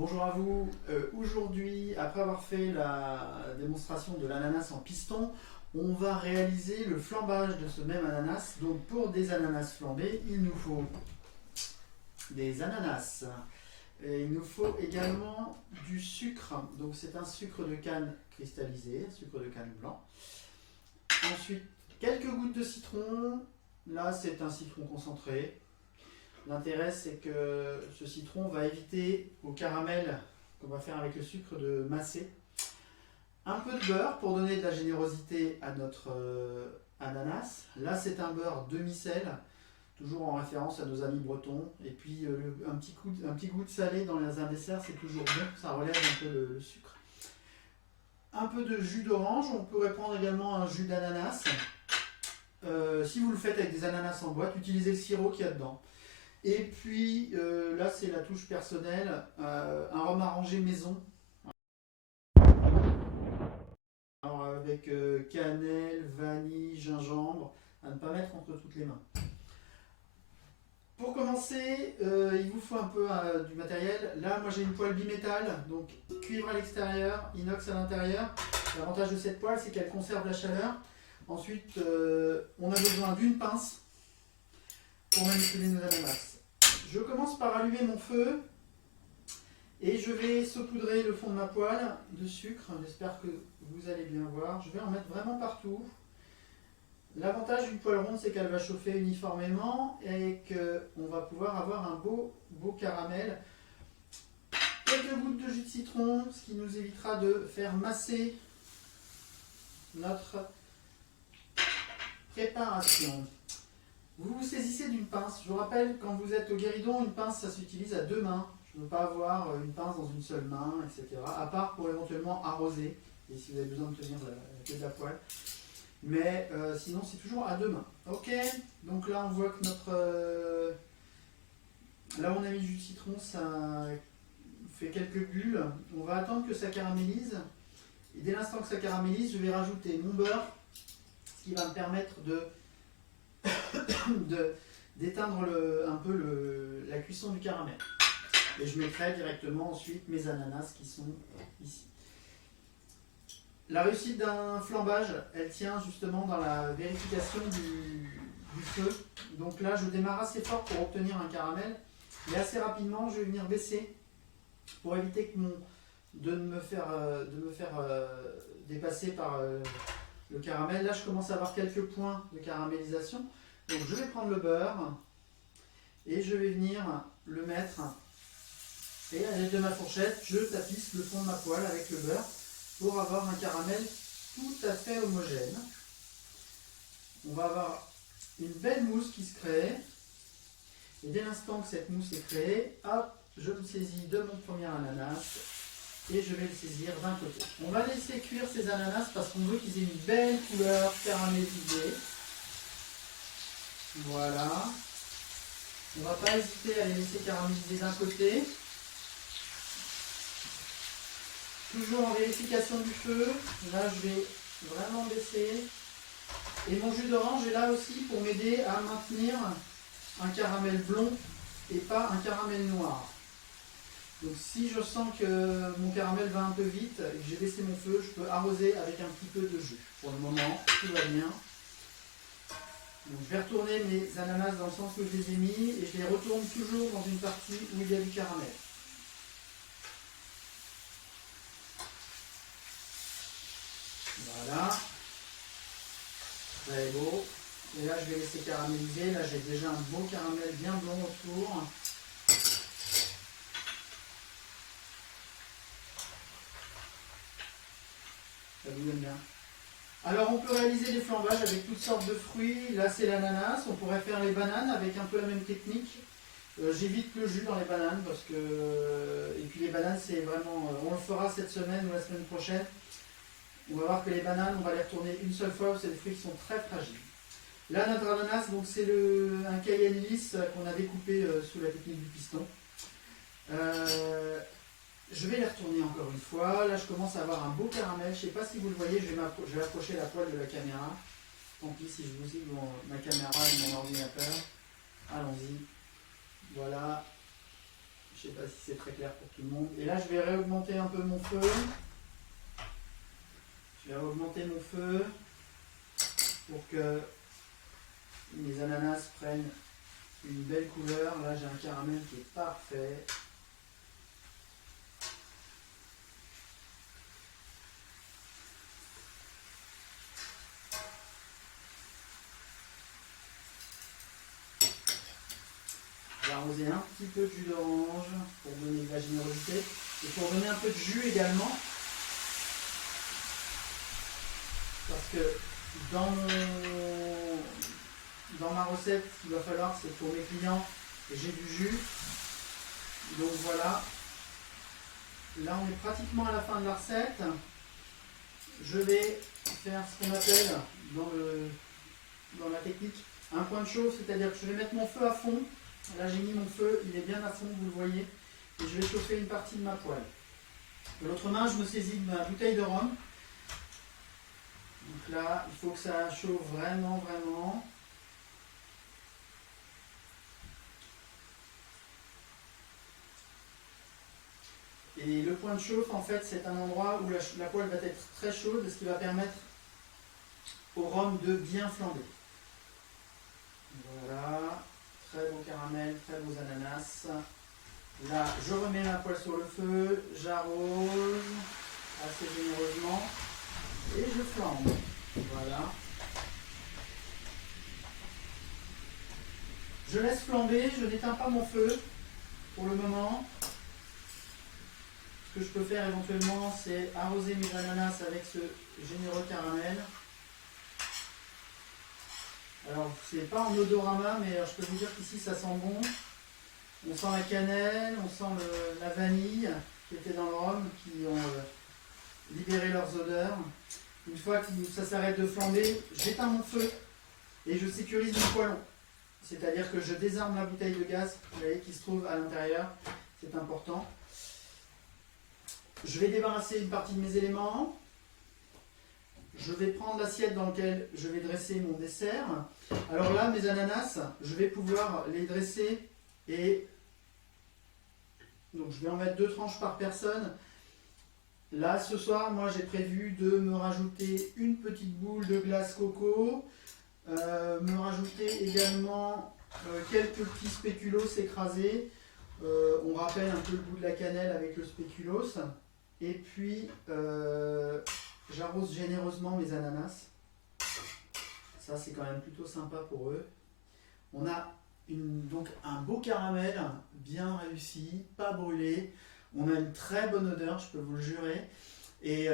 Bonjour à vous. Aujourd'hui, après avoir fait la démonstration de l'ananas en piston, on va réaliser le flambage de ce même ananas. Donc pour des ananas flambés, il nous faut des ananas. Et il nous faut également du sucre. Donc c'est un sucre de canne cristallisé, un sucre de canne blanc. Ensuite, quelques gouttes de citron. Là, c'est un citron concentré. L'intérêt, c'est que ce citron va éviter au caramel qu'on va faire avec le sucre de masser. Un peu de beurre pour donner de la générosité à notre ananas. Là, c'est un beurre demi-sel, toujours en référence à nos amis bretons. Et puis un petit goût de salé dans un dessert, c'est toujours bon, ça relève un peu le sucre. Un peu de jus d'orange, on pourrait prendre également un jus d'ananas. Si vous le faites avec des ananas en boîte, utilisez le sirop qu'il y a dedans. Et puis là, c'est la touche personnelle, un rhum arrangé maison. Alors, avec cannelle, vanille, gingembre, à ne pas mettre entre toutes les mains. Pour commencer, il vous faut un peu du matériel. Là, moi j'ai une poêle bimétal, donc cuivre à l'extérieur, inox à l'intérieur. L'avantage de cette poêle, c'est qu'elle conserve la chaleur. Ensuite, on a besoin d'une pince pour manipuler nos ananas. Je commence par allumer mon feu et je vais saupoudrer le fond de ma poêle de sucre. J'espère que vous allez bien voir. Je vais en mettre vraiment partout. L'avantage d'une poêle ronde, c'est qu'elle va chauffer uniformément et qu'on va pouvoir avoir un beau caramel. Quelques gouttes de jus de citron, ce qui nous évitera de faire masser notre préparation. Vous vous saisissez d'une pince. Je vous rappelle, quand vous êtes au guéridon, une pince, ça s'utilise à deux mains. Je ne veux pas avoir une pince dans une seule main, etc. À part pour éventuellement arroser, et si vous avez besoin de tenir la queue de la poêle. Mais sinon, c'est toujours à deux mains. Ok, donc là, on voit que notre... là, on a mis du jus de citron, ça fait quelques bulles. On va attendre que ça caramélise. Et dès l'instant que ça caramélise, je vais rajouter mon beurre, ce qui va me permettre d'éteindre un peu la cuisson du caramel. Et je mettrai directement ensuite mes ananas qui sont ici. La réussite d'un flambage, elle tient justement dans la vérification du feu. Donc là, je démarre assez fort pour obtenir un caramel. Et assez rapidement, je vais venir baisser pour éviter de me faire dépasser par le caramel. Là, je commence à avoir quelques points de caramélisation. Donc je vais prendre le beurre et je vais venir le mettre. Et à l'aide de ma fourchette, je tapisse le fond de ma poêle avec le beurre pour avoir un caramel tout à fait homogène. On va avoir une belle mousse qui se crée. Et dès l'instant que cette mousse est créée, hop, je me saisis de mon premier ananas et je vais le saisir d'un côté. On va laisser cuire ces ananas parce qu'on veut qu'ils aient une belle couleur caramélisée. Voilà. On ne va pas hésiter à les laisser caraméliser d'un côté. Toujours en vérification du feu. Là, je vais vraiment baisser. Et mon jus d'orange est là aussi pour m'aider à maintenir un caramel blond et pas un caramel noir. Donc si je sens que mon caramel va un peu vite et que j'ai baissé mon feu, je peux arroser avec un petit peu de jus. Pour le moment, tout va bien. Donc je vais retourner mes ananas dans le sens où je les ai mis et je les retourne toujours dans une partie où il y a du caramel. Voilà. Très beau. Et là, je vais laisser caraméliser. Là, j'ai déjà un beau caramel bien blond autour. Ça vous donne bien. Alors, on peut réaliser des flambages avec toutes sortes de fruits. Là, c'est l'ananas. On pourrait faire les bananes avec un peu la même technique. J'évite le jus dans les bananes parce que... Et puis les bananes, c'est vraiment... on le fera cette semaine ou la semaine prochaine. On va voir que les bananes, on va les retourner une seule fois. C'est des fruits qui sont très fragiles. Là, notre ananas, donc c'est un cayenne lisse qu'on a découpé sous la technique du piston. Je vais les retourner encore une fois. Là, je commence à avoir un beau caramel. Je ne sais pas si vous le voyez, je vais approcher la poêle de la caméra. Tant pis si je vous dis ma caméra et mon ordinateur. Allons-y. Voilà. Je ne sais pas si c'est très clair pour tout le monde. Et là, je vais réaugmenter un peu mon feu. Je vais augmenter mon feu pour que les ananas prennent une belle couleur. Là, j'ai un caramel qui est parfait. Je vais arroser un petit peu de jus d'orange pour donner de la générosité et pour donner un peu de jus également. Parce que dans ma recette, ce qu'il va falloir, c'est pour mes clients, j'ai du jus. Donc voilà. Là, on est pratiquement à la fin de la recette. Je vais faire ce qu'on appelle dans la technique un point de chauffe, c'est-à-dire que je vais mettre mon feu à fond. Là, j'ai mis mon feu, il est bien à fond, vous le voyez. Et je vais chauffer une partie de ma poêle. De l'autre main, je me saisis de ma bouteille de rhum. Donc là, il faut que ça chauffe vraiment, vraiment. Et le point de chauffe, en fait, c'est un endroit où la poêle va être très chaude, ce qui va permettre au rhum de bien flamber. Voilà, très beau caramel, très beaux ananas. Là, je remets ma poêle sur le feu, j'arrose assez généreusement et je flambe. Voilà. Je laisse flamber, je n'éteins pas mon feu pour le moment. Ce que je peux faire éventuellement, c'est arroser mes ananas avec ce généreux caramel. Alors, c'est pas en odorama, mais je peux vous dire qu'ici ça sent bon. On sent la cannelle, on sent la vanille qui était dans le rhum, qui ont libéré leurs odeurs. Une fois que ça s'arrête de flamber, j'éteins mon feu et je sécurise mon poêlon. C'est-à-dire que je désarme la bouteille de gaz, vous voyez, qui se trouve à l'intérieur. C'est important. Je vais débarrasser une partie de mes éléments. Je vais prendre l'assiette dans laquelle je vais dresser mon dessert. Alors là, mes ananas, je vais pouvoir les dresser et donc je vais en mettre 2 tranches par personne. Là, ce soir, moi j'ai prévu de me rajouter une petite boule de glace coco, me rajouter également quelques petits spéculoos écrasés. On rappelle un peu le goût de la cannelle avec le spéculoos. Et puis, j'arrose généreusement mes ananas. Ça, c'est quand même plutôt sympa pour eux. On a donc un beau caramel, bien réussi, pas brûlé. On a une très bonne odeur, je peux vous le jurer. Et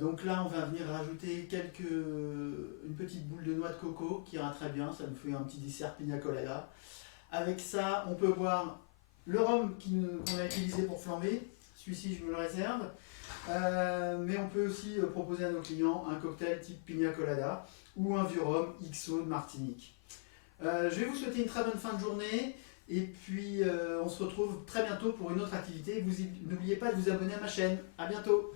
donc là, on va venir rajouter une petite boule de noix de coco qui ira très bien. Ça nous fait un petit dessert pina colada. Avec ça, on peut boire le rhum qu'on a utilisé pour flamber. Celui-ci, je me le réserve. Mais on peut aussi proposer à nos clients un cocktail type pina colada ou un vieux rhum XO de Martinique. Je vais vous souhaiter une très bonne fin de journée et puis on se retrouve très bientôt pour une autre activité. N'oubliez pas de vous abonner à ma chaîne. À bientôt.